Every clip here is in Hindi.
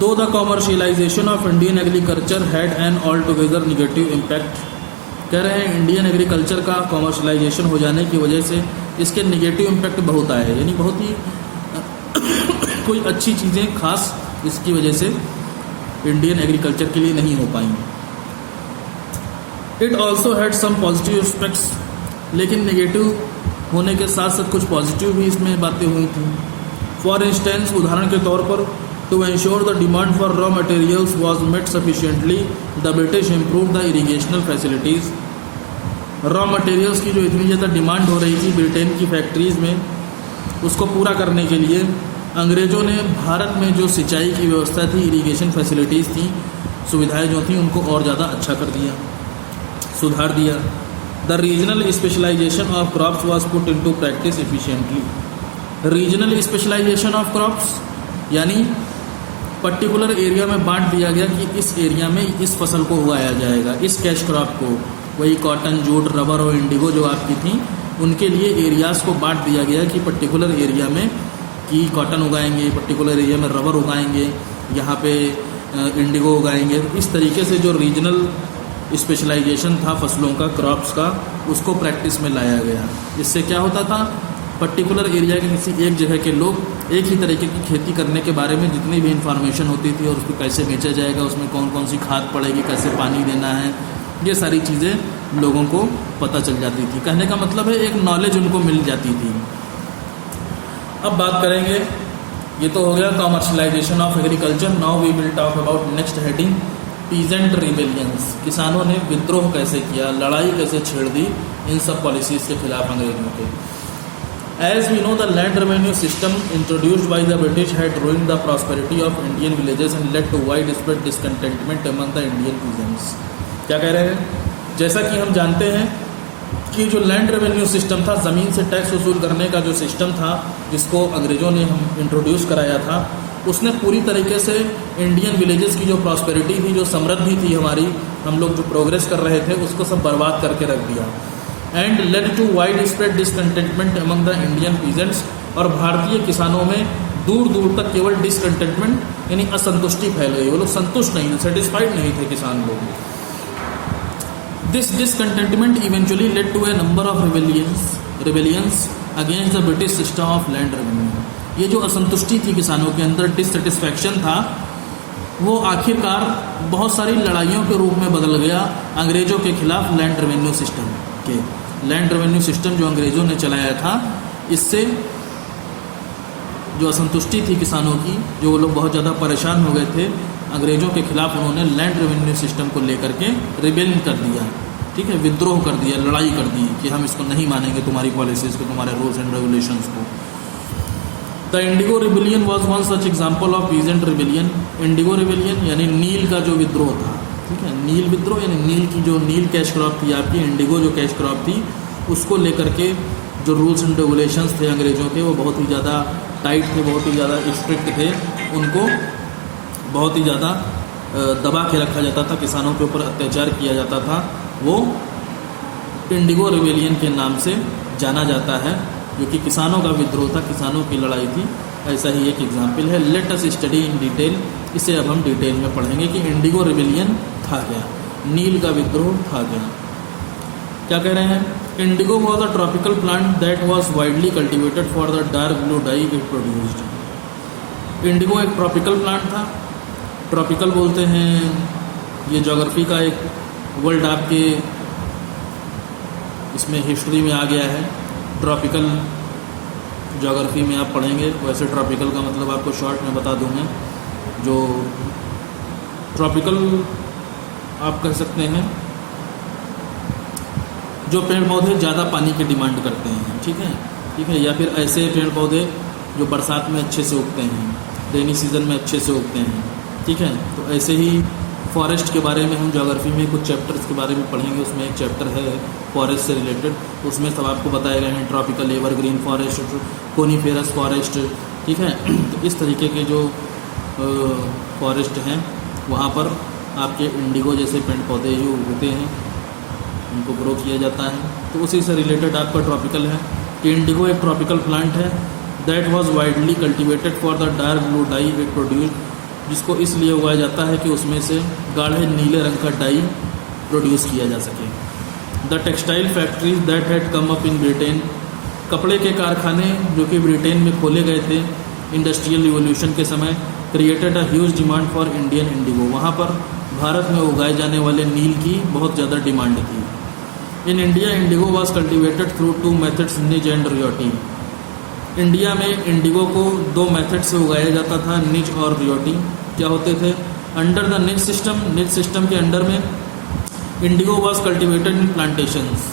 दो the commercialisation of Indian agriculture had an all together negative impact. कह रहे हैं इंडियन एग्रीकल्चर का कॉमर्शलाइजेशन हो जाने की वजह से इसके निगेटिव इम्पैक्ट बहुत आए, यानी बहुत ही कोई अच्छी चीज़ें खास इसकी वजह से इंडियन एग्रीकल्चर के लिए नहीं हो पाई। It also had some positive aspects, लेकिन नेगेटिव होने के साथ साथ कुछ पॉजिटिव भी इसमें बातें हुई थी। फॉर इंस्टेंस, उदाहरण के तौर पर, to ensure the demand for raw materials was met sufficiently the British improve the irrigational facilities. Raw materials की जो इतनी ज़्यादा डिमांड हो रही थी ब्रिटेन की फैक्ट्रीज़ में, उसको पूरा करने के लिए अंग्रेज़ों ने भारत में जो सिंचाई की व्यवस्था थी, इरीगेशन फैसिलिटीज़ थी, सुविधाएं जो थी, उनको और ज़्यादा अच्छा कर दिया, सुधार दिया। The regional specialization of crops was put into practice efficiently. Regional specialization of crops यानी पर्टिकुलर एरिया में बांट दिया गया कि इस एरिया में इस फसल को उगाया जाएगा, इस कैश क्रॉप को, वही कॉटन, जूट, रबर और इंडिगो जो आपकी थी, उनके लिए एरियाज़ को बांट दिया गया कि पर्टिकुलर एरिया में कि कॉटन उगाएंगे, पर्टिकुलर एरिया में रबर उगाएंगे, यहाँ पे इंडिगो उगाएंगे। इस तरीके से जो रीजनल स्पेशलाइजेशन था फसलों का, क्रॉप्स का, उसको प्रैक्टिस में लाया गया। इससे क्या होता था, पर्टिकुलर एरिया के किसी एक जगह के लोग एक ही तरीके की खेती करने के बारे में जितनी भी इंफॉर्मेशन होती थी और उसको कैसे बेचा जाएगा, उसमें कौन कौन सी खाद पड़ेगी, कैसे पानी देना है, ये सारी चीज़ें लोगों को पता चल जाती थी। कहने का मतलब है एक नॉलेज उनको मिल जाती थी। अब बात करेंगे, ये तो हो गया commercialization of agriculture. Now we will talk about next heading, peasant rebellions. किसानों ने विद्रोह कैसे किया, लड़ाई कैसे छेड़ दी इन सब पॉलिसीज़ के खिलाफ अंग्रेजों के। As we know, the land revenue system introduced by the British had ruined the prosperity of Indian villages and led to widespread discontentment among the Indian peasants. क्या कह रहे हैं, जैसा कि हम जानते हैं कि जो लैंड रेवेन्यू सिस्टम था, ज़मीन से टैक्स वसूल करने का जो सिस्टम था, जिसको अंग्रेज़ों ने हम इंट्रोड्यूस कराया था, उसने पूरी तरीके से इंडियन विलेजेस की जो प्रॉस्पेरिटी थी, जो समृद्धि थी हमारी, हम लोग जो प्रोग्रेस कर रहे थे, उसको सब बर्बाद करके रख दिया। And led to wide spread discontentment among the Indian peasants. और भारतीय किसानों में दूर दूर तक केवल डिसकंटेंटमेंट यानी असंतुष्टि फैल गई। वो लोग संतुष्ट नहीं, सेटिस्फाइड नहीं थे किसान लोग। This discontentment eventually led to a number of rebellions against the British system of land revenue. ये जो असंतुष्टि थी किसानों के अंदर, डिससेटिस्फैक्शन था, वो आखिरकार बहुत सारी लड़ाइयों के रूप में बदल गया अंग्रेजों के खिलाफ लैंड रेवेन्यू सिस्टम के। लैंड रेवेन्यू सिस्टम जो अंग्रेजों ने चलाया था, इससे जो असंतुष्टि थी किसानों की, जो वो लोग बहुत ज़्यादा परेशान हो गए थे, अंग्रेजों के खिलाफ उन्होंने लैंड रेवेन्यू सिस्टम को लेकर के रिबेल कर दिया, ठीक है, विद्रोह कर दिया, लड़ाई कर दी कि हम इसको नहीं मानेंगे, तुम्हारी पॉलिसीज़ को, तुम्हारे रूल्स एंड रेगुलेशंस को। The Indigo rebellion was one such example of peasant rebellion. Indigo rebellion यानी नील का जो विद्रोह था, ठीक है, नील विद्रोह यानी नील की जो नील कैश क्रॉप थी आपकी, इंडिगो जो कैश क्रॉप थी, उसको लेकर के जो रूल्स एंड रेगुलेशंस थे अंग्रेज़ों के, वो बहुत ही ज़्यादा टाइट थे, बहुत ही ज़्यादा स्ट्रिक्ट थे। उनको बहुत ही ज़्यादा दबा के रखा जाता था, किसानों के ऊपर अत्याचार किया जाता था। वो इंडिगो रिबेलियन के नाम से जाना जाता है, जो कि किसानों का विद्रोह था, किसानों की लड़ाई थी। ऐसा ही एक एग्जाम्पल है। Let us study in detail. इसे अब हम डिटेल में पढ़ेंगे कि इंडिगो रिबेलियन था क्या, नील का विद्रोह था क्या। क्या कह रहे हैं, Indigo was a tropical plant that was widely cultivated for the dark blue die it produced. Indigo एक ट्रॉपिकल प्लांट था। ट्रॉपिकल बोलते हैं, ये ज्योग्राफी का एक वर्ड आपके इसमें हिस्ट्री में आ गया है। ट्रॉपिकल ज्योग्राफी में आप पढ़ेंगे। वैसे ट्रॉपिकल का मतलब आपको शॉर्ट में बता दूँ मैं, जो ट्रॉपिकल आप कह सकते हैं जो पेड़ पौधे ज़्यादा पानी की डिमांड करते हैं, ठीक है, या फिर ऐसे पेड़ पौधे जो बरसात में अच्छे से उगते हैं, रेनी सीजन में अच्छे से उगते हैं, ठीक है। तो ऐसे ही फॉरेस्ट के बारे में हम ज्योग्राफी में कुछ चैप्टर्स के बारे में पढ़ेंगे। उसमें एक चैप्टर है फॉरेस्ट से रिलेटेड, उसमें सब आपको बताए गए हैं tropical, evergreen forest, coniferous forest, ठीक है। तो इस तरीके के जो फॉरेस्ट हैं, वहाँ पर आपके इंडिगो जैसे पेड़ पौधे जो उगते हैं, उनको ग्रो किया जाता है। तो उसी से रिलेटेड आपका ट्रॉपिकल है कि इंडिगो एक ट्रॉपिकल प्लांट है that was widely cultivated for the dark blue die it produced. जिसको इसलिए उगाया जाता है कि उसमें से गाढ़े नीले रंग का डाई प्रोड्यूस किया जा सके। The textile factories that had come up in Britain, कपड़े के कारखाने जो कि ब्रिटेन में खोले गए थे इंडस्ट्रियल रिवोल्यूशन के समय, created a huge demand for Indian Indigo, वहाँ पर भारत में उगाए जाने वाले नील की बहुत ज़्यादा डिमांड थी। इन India Indigo was cultivated through 2 methods, निज एंड रियोटी। इंडिया में इंडिगो को 2 मेथड से उगाया जाता था, निज और रियोटी। क्या होते थे? अंडर द निज सिस्टम के अंडर में indigo was cultivated in plantations,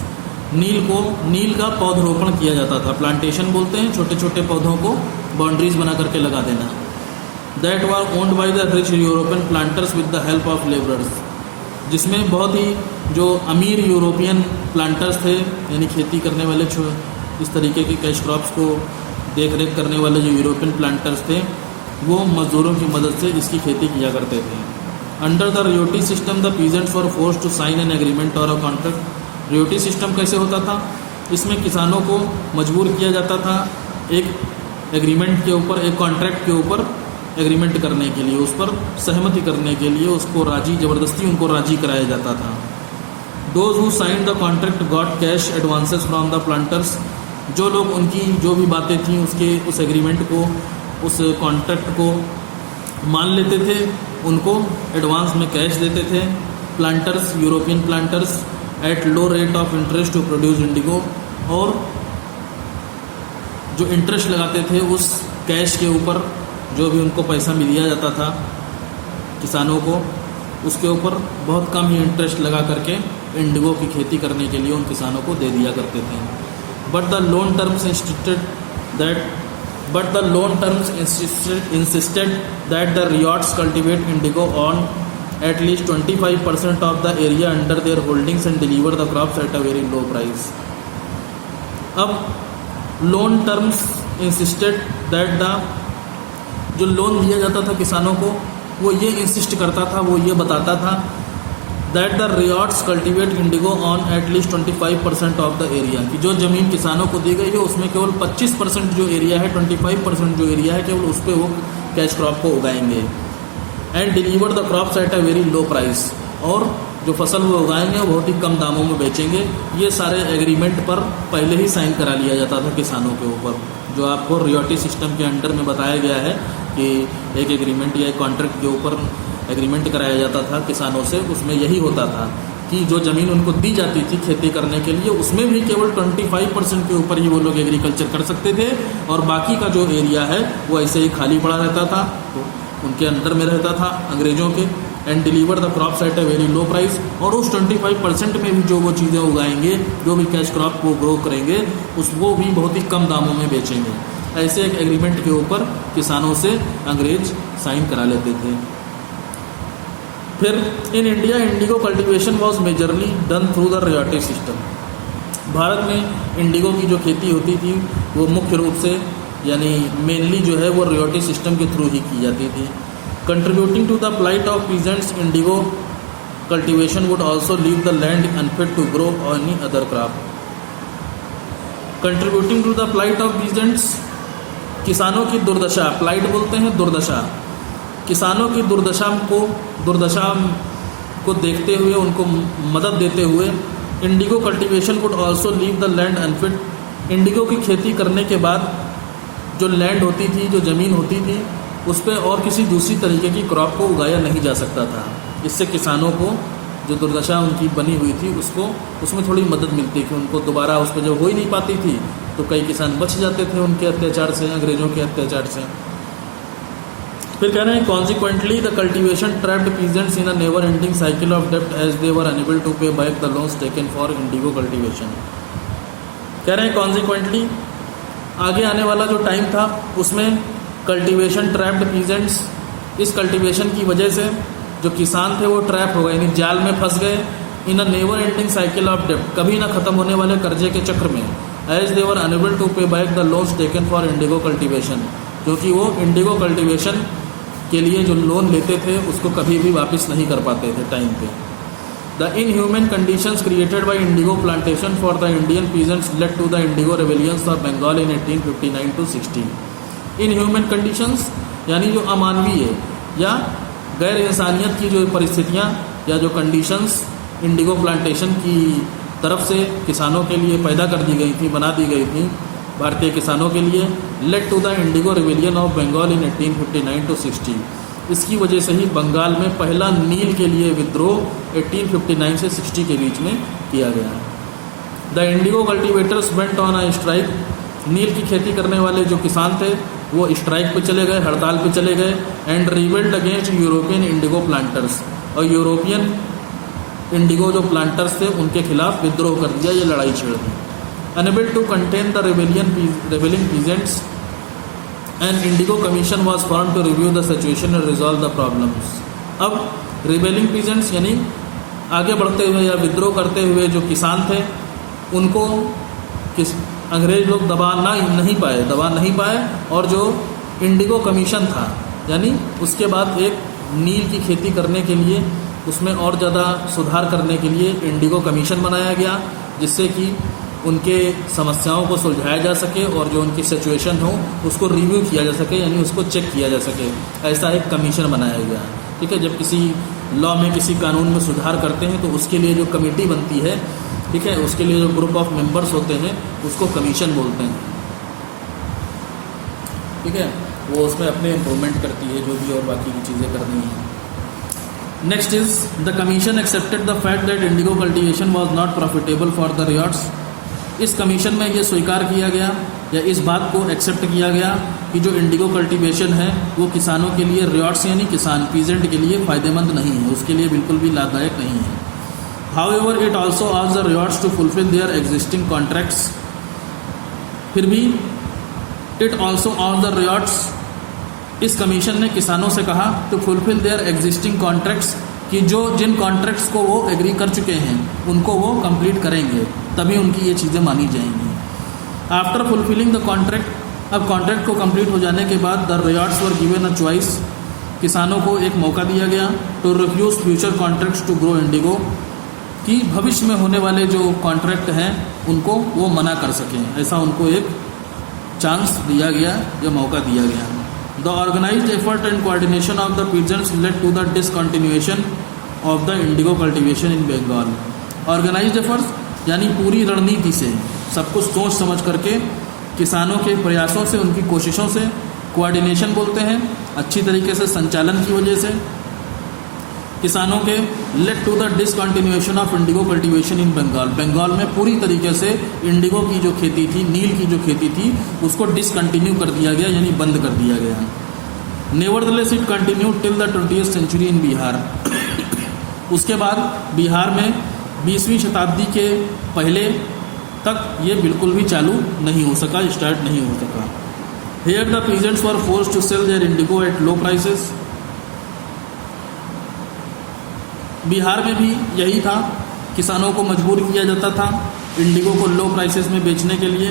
नील का पौधरोपण किया जाता था। प्लांटेशन बोलते हैं छोटे छोटे पौधों को बाउंड्रीज बना करके लगा देना। That were owned by the rich European planters with the help of labourers, जिसमें बहुत ही जो अमीर यूरोपियन प्लांटर्स थे, यानी खेती करने वाले, इस तरीके के कैश क्रॉप्स को देख रेख करने वाले जो यूरोपियन प्लांटर्स थे, वो मजदूरों की मदद से इसकी खेती किया करते थे। Under the ryoti system the peasants were forced to sign an agreement और अ कॉन्ट्रैक्ट। रियोटी सिस्टम कैसे होता था? इसमें किसानों को मजबूर किया जाता था एक एग्रीमेंट के ऊपर, एक कॉन्ट्रैक्ट के ऊपर एग्रीमेंट करने के लिए, उस पर सहमति करने के लिए उसको ज़बरदस्ती उनको राजी कराया जाता था। Those who sign the contract got cash advances from the planters, जो लोग उनकी जो भी बातें थी उस एग्रीमेंट को, उस कॉन्ट्रैक्ट को मान लेते थे, उनको एडवांस में कैश देते थे planters, European planters, at low rate of interest to produce indigo, और जो इंटरेस्ट लगाते थे उस कैश के ऊपर, जो भी उनको पैसा दिया जाता था किसानों को, उसके ऊपर बहुत कम ही इंटरेस्ट लगा करके इंडिगो की खेती करने के लिए उन किसानों को दे दिया करते थे। But the loan terms insisted that the riots cultivate indigo on at least 25% of the area under their holdings and deliver the crops at a very low price. अब loan terms insisted that the, जो लोन दिया जाता था किसानों को, वो ये इंसिस्ट करता था, वो ये बताता था that the ryots cultivate indigo on at least 25% of the area, कि जो ज़मीन किसानों को दी गई है उसमें केवल 25% जो एरिया है, 25% जो एरिया है, केवल उस पर वो कैश क्रॉप को उगाएंगे। And deliver the crops at a very low price, और जो फसल वो उगाएंगे वो बहुत ही कम दामों में बेचेंगे। ये सारे एग्रीमेंट पर पहले ही साइन करा लिया जाता था किसानों के ऊपर। जो आपको रियोटी सिस्टम के अंडर में बताया गया है कि एक एग्रीमेंट या एक कॉन्ट्रैक्ट के ऊपर एग्रीमेंट कराया जाता था किसानों से, उसमें यही होता था कि जो ज़मीन उनको दी जाती थी खेती करने के लिए, उसमें भी केवल 25% के ऊपर ही वो लोग एग्रीकल्चर कर सकते थे, और बाकी का जो एरिया है वो ऐसे ही खाली पड़ा रहता था, तो उनके अंडर में रहता था अंग्रेज़ों के। And deliver the crops at a very low price, और उस 25% में भी जो वो चीज़ें उगाएंगे, जो भी कैश क्रॉप को ग्रो करेंगे, वो भी बहुत ही कम दामों में बेचेंगे। ऐसे एक एग्रीमेंट के ऊपर किसानों से अंग्रेज साइन करा लेते थे। फिर in India indigo cultivation was majorly done through the ryoti system. भारत में इंडिगो की जो खेती होती थी वो मुख्य रूप से, यानी मेनली जो है वो रियोटी सिस्टम के थ्रू ही की जाती थी। Contributing to the plight of peasants, indigo cultivation would also leave the land unfit to grow any other crop. Contributing to the plight of peasants, किसानों की दुर्दशा, प्लाइट बोलते हैं दुर्दशा, किसानों की दुर्दशा को देखते हुए, उनको मदद देते हुए, Indigo cultivation would also leave the land unfit. Indigo की खेती करने के बाद जो लैंड होती थी, जो ज़मीन होती थी, उस पर और किसी दूसरी तरीके की क्रॉप को उगाया नहीं जा सकता था। इससे किसानों को जो दुर्दशा उनकी बनी हुई थी उसमें थोड़ी मदद मिलती थी। उनको दोबारा उस पर जब हो ही नहीं पाती थी तो कई किसान बच जाते थे उनके अत्याचार से, अंग्रेज़ों के अत्याचार से। फिर कह रहे हैं consequently the cultivation trapped peasants in a never ending cycle of डेब्ट as they were unable to pay back the loans taken for indigo cultivation. कह रहे हैं कॉन्सिक्वेंटली आगे आने वाला जो टाइम था उसमें कल्टीवेशन ट्रैप्ड पीजेंट्स, इस कल्टीवेशन की वजह से जो किसान थे वो ट्रैप हो गए, यानी जाल में फंस गए। In a never ending cycle of डेब्ट, कभी ना ख़त्म होने वाले कर्जे के चक्र में। As they were unable to pay back the loans taken for indigo cultivation, क्योंकि वो इंडिगो कल्टीवेशन के लिए जो लोन लेते थे उसको कभी भी वापस नहीं कर पाते थे टाइम पे। The inhuman conditions created by indigo plantation for the Indian peasants led to the indigo rebellions of Bengal in 1859 to 60। Inhuman conditions यानी जो अमानवीय या गैर इंसानियत की जो परिस्थितियाँ या जो कंडीशंस इंडिगो प्लांटेशन की तरफ से किसानों के लिए पैदा कर दी गई थी, बना दी गई थी भारतीय किसानों के लिए, led to the indigo rebellion of Bengal in 1859 to 60। इसकी वजह से ही बंगाल में पहला नील के लिए विद्रोह 1859 से 60 के बीच में किया गया। The indigo cultivators went on a strike. नील की खेती करने वाले जो किसान थे वो स्ट्राइक पे चले गए, हड़ताल पे चले गए। And rebelled against European indigo planters, और यूरोपियन इंडिगो जो प्लांटर्स थे उनके खिलाफ विद्रोह कर दिया, ये लड़ाई छेड़ दी। Unable to contain the rebelling peasants and indigo commission was form to review the situation and resolve the problems. अब रेबेलिंग पीजेंट्स यानी आगे बढ़ते हुए या विद्रोह करते हुए जो किसान थे उनको अंग्रेज लोग दबा नहीं पाए, और जो इंडिगो कमीशन था यानी उसके बाद एक नील की खेती करने के लिए उसमें और ज़्यादा सुधार करने के लिए इंडिगो कमीशन बनाया गया, जिससे कि उनके समस्याओं को सुलझाया जा सके और जो उनकी सिचुएशन हो उसको रिव्यू किया जा सके, यानी उसको चेक किया जा सके। ऐसा एक कमीशन बनाया गया। ठीक है, जब किसी लॉ में किसी कानून में सुधार करते हैं तो उसके लिए जो कमेटी बनती है, ठीक है, उसके लिए जो ग्रुप ऑफ मेंबर्स होते हैं उसको कमीशन बोलते हैं। ठीक है, वो उसमें अपने इम्प्रूवमेंट करती है जो भी और बाकी की चीज़ें करनी है। Next is the commission accepted the fact that indigo cultivation was not profitable for the ryots. इस कमीशन में ये स्वीकार किया गया या इस बात को एक्सेप्ट किया गया कि जो इंडिगो कल्टीवेशन है वो किसानों के लिए, रियॉट्स यानी किसान, पीजेंट के लिए फ़ायदेमंद नहीं है, उसके लिए बिल्कुल भी लाभदायक नहीं है। However it also asked the ryots to fulfil their existing contracts. फिर भी it also asked the ryots, इस कमीशन ने किसानों से कहा to fulfil their existing contracts, कि जो जिन कॉन्ट्रैक्ट्स को वो एग्री कर चुके हैं उनको वो कंप्लीट करेंगे, तभी उनकी ये चीज़ें मानी जाएंगी। आफ्टर फुलफिलिंग द कॉन्ट्रैक्ट, अब कॉन्ट्रैक्ट को कंप्लीट हो जाने के बाद the ryots were given a choice, किसानों को एक मौका दिया गया to refuse future contracts to grow indigo, कि भविष्य में होने वाले जो कॉन्ट्रैक्ट हैं उनको वो मना कर सकें, ऐसा उनको एक चांस दिया गया या मौका दिया गया। The organized effort and coordination of the peasants led to the discontinuation of the indigo cultivation in Bengal। Organized efforts यानी पूरी रणनीति से, सब कुछ सोच समझ करके, किसानों के प्रयासों से, उनकी कोशिशों से, कोऑर्डिनेशन बोलते हैं, अच्छी तरीके से संचालन की वजह से किसानों के, led to the discontinuation of indigo cultivation in Bengal. Bengal में पूरी तरीके से इंडिगो की जो खेती थी, नील की जो खेती थी, उसको डिसकंटिन्यू कर दिया गया, यानी बंद कर दिया गया। Nevertheless it continued till the 20th century in Bihar. उसके बाद बिहार में 20वीं शताब्दी के पहले तक ये बिल्कुल भी चालू नहीं हो सका, स्टार्ट नहीं हो सका। Here the peasants were forced to sell their indigo at low prices. Bihar में भी यही था, किसानों को मजबूर किया जाता था इंडिगो को लो प्राइसेस में बेचने के लिए।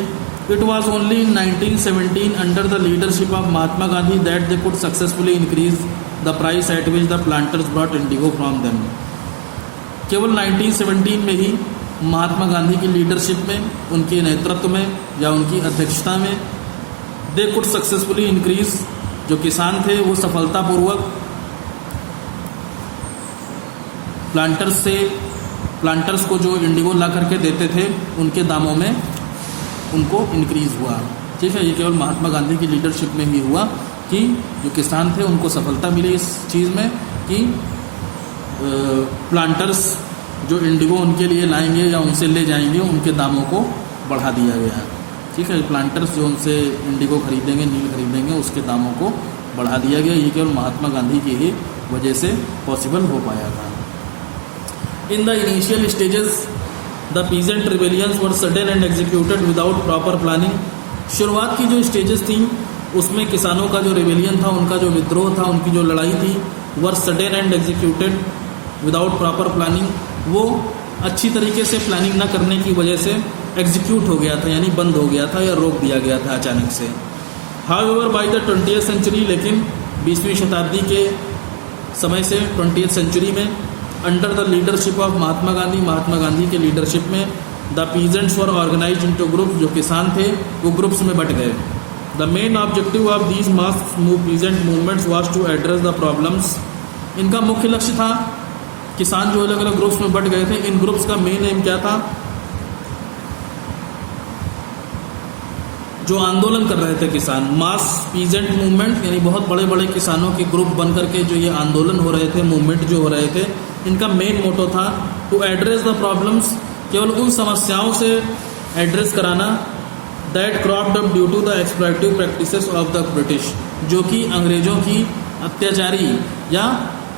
It was only in 1917 under the leadership of Mahatma Gandhi that they could successfully increase the price at which the planters brought Indigo from them. केवल 1917 में ही महात्मा गांधी की लीडरशिप में, उनके नेतृत्व में या उनकी अध्यक्षता में, दे कुड सक्सेसफुली इंक्रीज, जो किसान थे वो सफलतापूर्वक प्लांटर्स को जो इंडिगो ला करके देते थे उनके दामों में उनको इंक्रीज़ हुआ। ठीक है, ये केवल महात्मा गांधी की लीडरशिप में ही हुआ कि जो किसान थे उनको सफलता मिली इस चीज़ में कि प्लांटर्स जो इंडिगो उनके लिए लाएंगे या उनसे ले जाएंगे उनके दामों को बढ़ा दिया गया। ठीक है, प्लांटर्स जो उनसे इंडिगो खरीदेंगे, नील खरीदेंगे, उसके दामों को बढ़ा दिया गया। ये केवल महात्मा गांधी की ही वजह से पॉसिबल हो पाया था। In the initial stages, the peasant rebellions were sudden and executed without proper planning। शुरुआत की जो स्टेजेस थी उसमें किसानों का जो रिबेलियन था, उनका जो विद्रोह था, उनकी जो लड़ाई थी, were sudden and executed without proper planning. वो अच्छी तरीके से प्लानिंग ना करने की वजह से एग्जीक्यूट हो गया था, यानी बंद हो गया था या रोक दिया गया था अचानक से। However by the 20th century, लेकिन 20वीं शताब्दी के समय से 20th सेंचुरी में under the leadership of Mahatma Gandhi के लीडरशिप में the peasants were organised into groups. जो किसान थे वो ग्रुप्स में बट गए। The main objective of these mass peasant movements was to address the problems. इनका मुख्य लक्ष्य था, किसान जो अलग अलग ग्रुप्स में बट गए थे, इन ग्रुप्स का मेन एम क्या था, जो आंदोलन कर रहे थे किसान, मास पीजेंट मूवमेंट यानी बहुत बड़े बड़े किसानों के ग्रुप बन करके जो ये आंदोलन हो रहे थे, मूवमेंट जो हो रहे थे, इनका मेन मोटो था टू एड्रेस द प्रॉब्लम्स, केवल उन समस्याओं से एड्रेस कराना that cropped up due to the exploitative practices of the British, जो कि अंग्रेजों की अत्याचारी या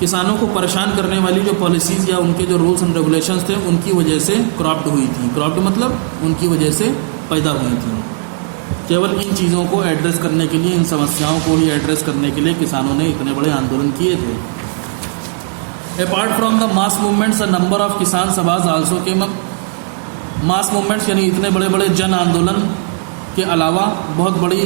किसानों को परेशान करने वाली जो पॉलिसीज़ या उनके जो रूल्स एंड रेगुलेशंस थे उनकी वजह से क्रॉप्ड हुई थी। क्रॉप्ड मतलब उनकी वजह से पैदा हुई थी। केवल इन चीज़ों को एड्रेस करने के लिए, इन समस्याओं को ही एड्रेस करने के लिए किसानों ने इतने बड़े आंदोलन किए थे। Apart from the mass movements a number of किसान सभाज आल्सो केम अप। मास मूवमेंट्स यानी इतने बड़े बड़े जन आंदोलन के अलावा बहुत बड़ी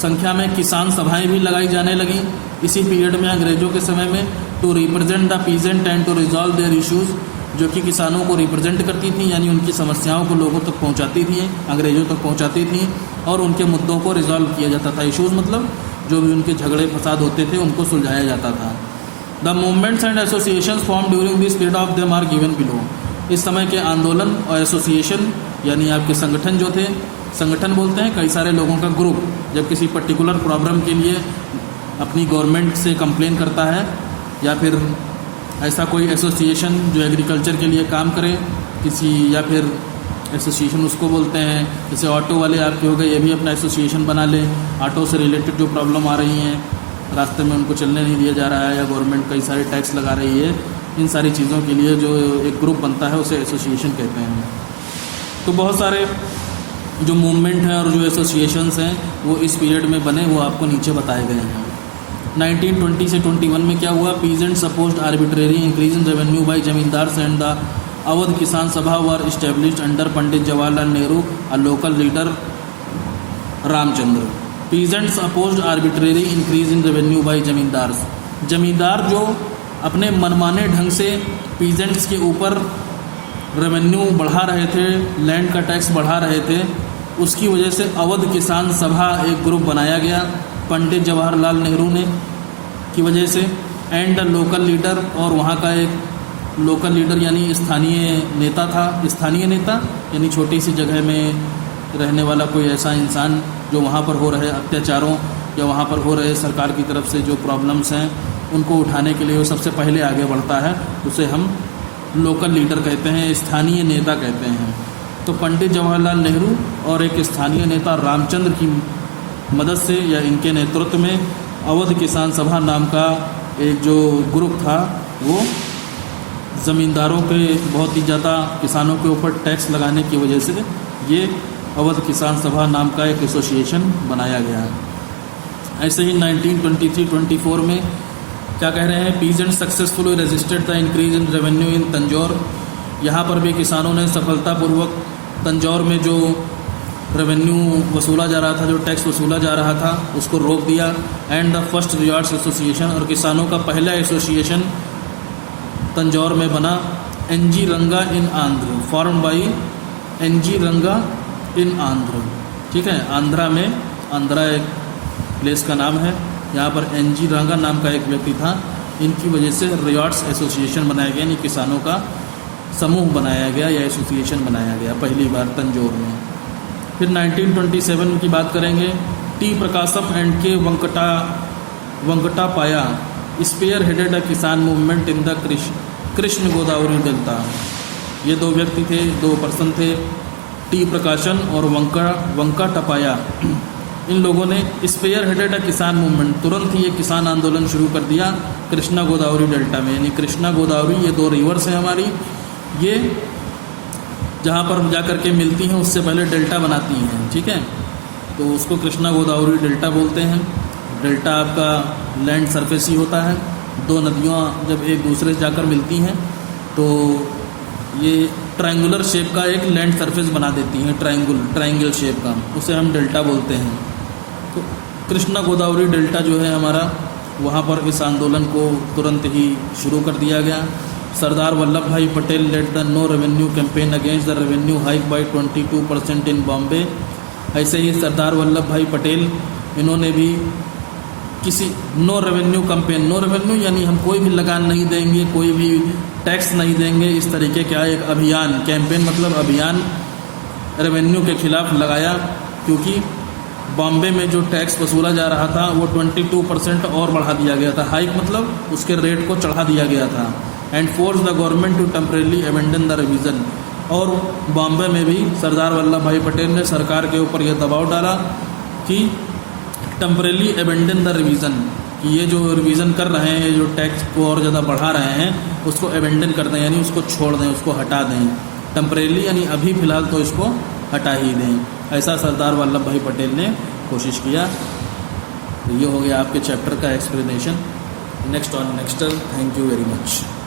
संख्या में किसान सभाएं भी लगाई जाने लगी इसी पीरियड में, अंग्रेजों के समय में, to represent the peasant and to resolve their issues, जो कि किसानों को रिप्रेजेंट करती थी यानी उनकी समस्याओं को लोगों तक पहुंचाती थी, अंग्रेजों तक पहुंचाती थी और उनके मुद्दों को रिजॉल्व किया जाता था। इश्यूज मतलब जो भी उनके झगड़े फसाद होते थे उनको सुलझाया जाता था। The movements and associations form during this period of them are given below. इस समय के आंदोलन और एसोसिएशन यानी आपके संगठन जो थे, संगठन बोलते हैं कई सारे लोगों का ग्रुप, जब किसी पर्टिकुलर प्रॉब्लम के लिए अपनी गवर्नमेंट से कंप्लेन करता है या फिर ऐसा कोई एसोसिएशन जो एग्रीकल्चर के लिए काम करे किसी, या फिर एसोसिएशन उसको बोलते हैं, जैसे ऑटो वाले आपके हो गए, ये भी अपना एसोसिएशन बना ले। ऑटो से रिलेटेड जो प्रॉब्लम आ रही हैं, रास्ते में उनको चलने नहीं दिया जा रहा है या गवर्नमेंट कई सारे टैक्स लगा रही है, इन सारी चीज़ों के लिए जो एक ग्रुप बनता है उसे एसोसिएशन कहते हैं। तो बहुत सारे जो मूवमेंट हैं और जो एसोसिएशंस हैं वो इस पीरियड में बने, वो आपको नीचे बताए गए हैं। 1920 से 21 में क्या हुआ, peasants opposed arbitrary increase in revenue by zamindars and the Awadh Kisan Sabha were established under Pandit Jawaharlal Nehru, a local leader Ramchandra. Peasants opposed arbitrary increase in revenue by zamindars. Zamindar जो अपने मनमाने ढंग से पीजेंट्स के ऊपर रेवेन्यू बढ़ा रहे थे, लैंड का टैक्स बढ़ा रहे थे, उसकी वजह से अवध किसान सभा एक ग्रुप बनाया गया पंडित जवाहरलाल नेहरू ने की वजह से, एंड द लोकल लीडर, और वहाँ का एक लोकल लीडर यानी स्थानीय नेता था। स्थानीय नेता यानी छोटी सी जगह में रहने वाला कोई ऐसा इंसान जो वहाँ पर हो रहे अत्याचारों या वहाँ पर हो रहे सरकार की तरफ से जो प्रॉब्लम्स हैं उनको उठाने के लिए वो सबसे पहले आगे बढ़ता है, उसे हम लोकल लीडर कहते हैं, स्थानीय नेता कहते हैं। तो पंडित जवाहरलाल नेहरू और एक स्थानीय नेता रामचंद्र की मदद से या इनके नेतृत्व में अवध किसान सभा नाम का एक जो ग्रुप था वो ज़मींदारों के बहुत ही ज़्यादा किसानों के ऊपर टैक्स लगाने की वजह से ये अवध किसान सभा नाम का एक एसोसिएशन बनाया गया है। ऐसे ही 1923-24 में क्या कह रहे हैं, peasant successfully resisted the increase in revenue in Tanjore. यहाँ पर भी किसानों ने सफलतापूर्वक तंजौर में जो रेवेन्यू वसूला जा रहा था, जो टैक्स वसूला जा रहा था, उसको रोक दिया। एंड द फर्स्ट रियार्ड्स एसोसिएशन, और किसानों का पहला एसोसिएशन तंजौर में बना, एनजी रंगा इन आंध्र, फॉर्म बाई एनजी रंगा इन आंध्र। ठीक है, आंध्रा में, आंध्रा एक प्लेस का नाम है, यहाँ पर एनजी रंगा नाम का एक व्यक्ति था, इनकी वजह से रियार्ड्स एसोसिएशन बनाया गया, यानी किसानों का समूह बनाया गया या एसोसिएशन बनाया गया पहली बार तंजौर में। फिर 1927 की बात करेंगे, टी प्रकाशम एंड के वंकटा पाया स्पेयर हेडेड अ किसान movement in the Krishna Godavari delta. ये दो व्यक्ति थे, दो पर्सन थे, टी प्रकाशन और वंका टपाया। इन लोगों ने स्पेयर हेडेड अ किसान मूवमेंट, तुरंत ही ये किसान आंदोलन शुरू कर दिया कृष्णा गोदावरी डेल्टा में। यानी कृष्णा गोदावरी ये दो रिवर्स हैं हमारी, ये जहाँ पर जा कर के मिलती हैं उससे पहले डेल्टा बनाती हैं। ठीक है, तो उसको कृष्णा गोदावरी डेल्टा बोलते हैं। डेल्टा आपका लैंड सरफेस ही होता है, दो नदियाँ जब एक दूसरे से जाकर मिलती हैं तो ये ट्रायंगुलर शेप का एक लैंड सरफेस बना देती हैं, ट्रायंगल शेप का, उसे हम डेल्टा बोलते हैं। तो कृष्णा गोदावरी डेल्टा जो है हमारा, वहाँ पर इस आंदोलन को तुरंत ही शुरू कर दिया गया। Sardar Vallabh bhai Patel led the no revenue campaign against the revenue hike by 22% in Bombay. ऐसे ही सरदार वल्लभ भाई पटेल, इन्होंने भी किसी no revenue campaign, no revenue यानी हम कोई भी लगान नहीं देंगे, कोई भी टैक्स नहीं देंगे, इस तरीके का एक अभियान, कैंपेन मतलब अभियान रेवेन्यू के खिलाफ लगाया, क्योंकि बॉम्बे में जो टैक्स वसूला जा रहा था वो 22% और बढ़ा दिया गया था। हाइक मतलब उसके रेट को चढ़ा दिया गया था। And force the government to temporarily abandon the revision, और बॉम्बे में भी सरदार वल्लभ भाई पटेल ने सरकार के ऊपर यह दबाव डाला कि टेम्परेली अबेंडन द रिवीजन, कि ये जो रिवीजन कर रहे हैं, ये जो टैक्स को और ज़्यादा बढ़ा रहे हैं, उसको अबेंडन कर दें, यानी उसको छोड़ दें, उसको हटा दें। टेम्परेली यानी अभी फ़िलहाल तो इसको हटा ही दें। ऐसा सरदार वल्लभ भाई पटेल ने कोशिश किया। तो ये हो गया आपके चैप्टर का explanation. Next on next, thank you very much.